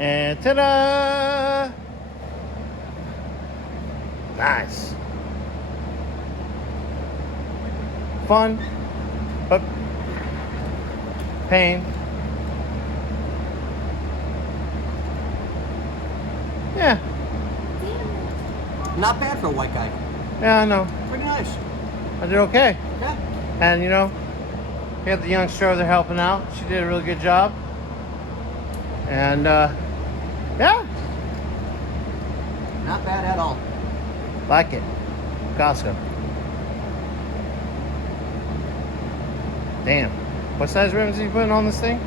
And ta-da! Nice. Fun, but pain. Yeah. Not bad for a white guy. Yeah, I know. Pretty nice. I did okay. Yeah. And you know, we had the youngster over there helping out. She did a really good job. And yeah, Not bad at all. like it. Costco. Damn. What size rims are you putting on this thing?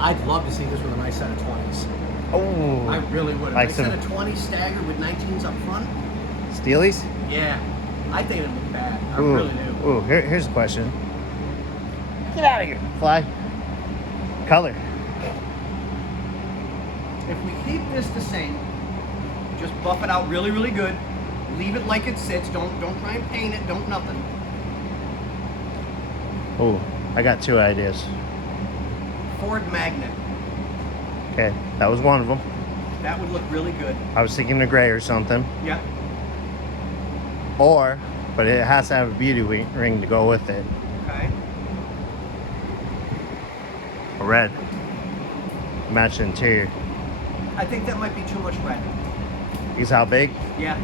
I'd love to see this with a nice set of 20s. Oh. I really would. A Like nice some set of 20s staggered with 19s up front. Steelies? Yeah. I think it'd look bad. I Ooh. really do. Ooh, here's a question. Get out of here. Fly. Color. If we keep this the same, just buff it out really, really good. Leave it like it sits. Don't try and paint it. Don't nothing. Ooh, I got two ideas. Ford Magnet. Okay, that was one of them. That would look really good. I was thinking a gray or something. Yeah. Or, but it has to have a beauty ring to go with it. Okay. A red. Match the interior. I think that might be too much red. Because how big? Yeah.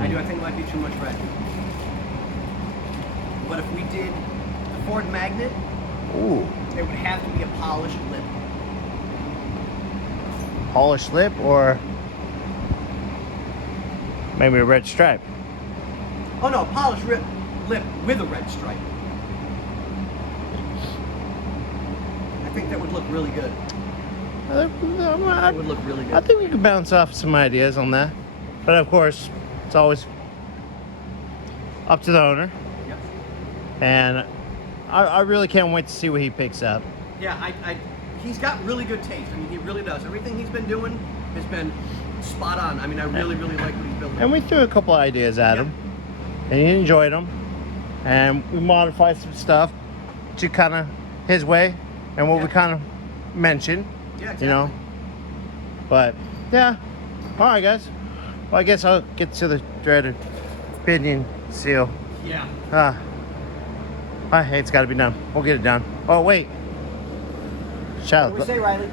I do. I think it might be too much red. But if we did the Ford Magnet, Ooh. it would have to be a polished lip. Polished lip or maybe a red stripe. Oh no, polished lip with a red stripe. I think that would look really good. It would look really I good. think we could bounce off some ideas on that. But of course, it's always up to the owner. Yep. And I really can't wait to see what he picks up. Yeah, he's got really good taste. I mean, he really does. Everything he's been doing has been spot on. I mean, I really, really like what he's building. And we threw a couple ideas at him. And he enjoyed them. And we modified some stuff to kind of his way and what we kind of mentioned. Yeah, exactly. You know. But, yeah. All right, guys. Well, I guess I'll get to the dreaded pinion seal. Yeah. Hey, it's got to be done. We'll get it done. Oh, wait. Shout What do we say, Riley?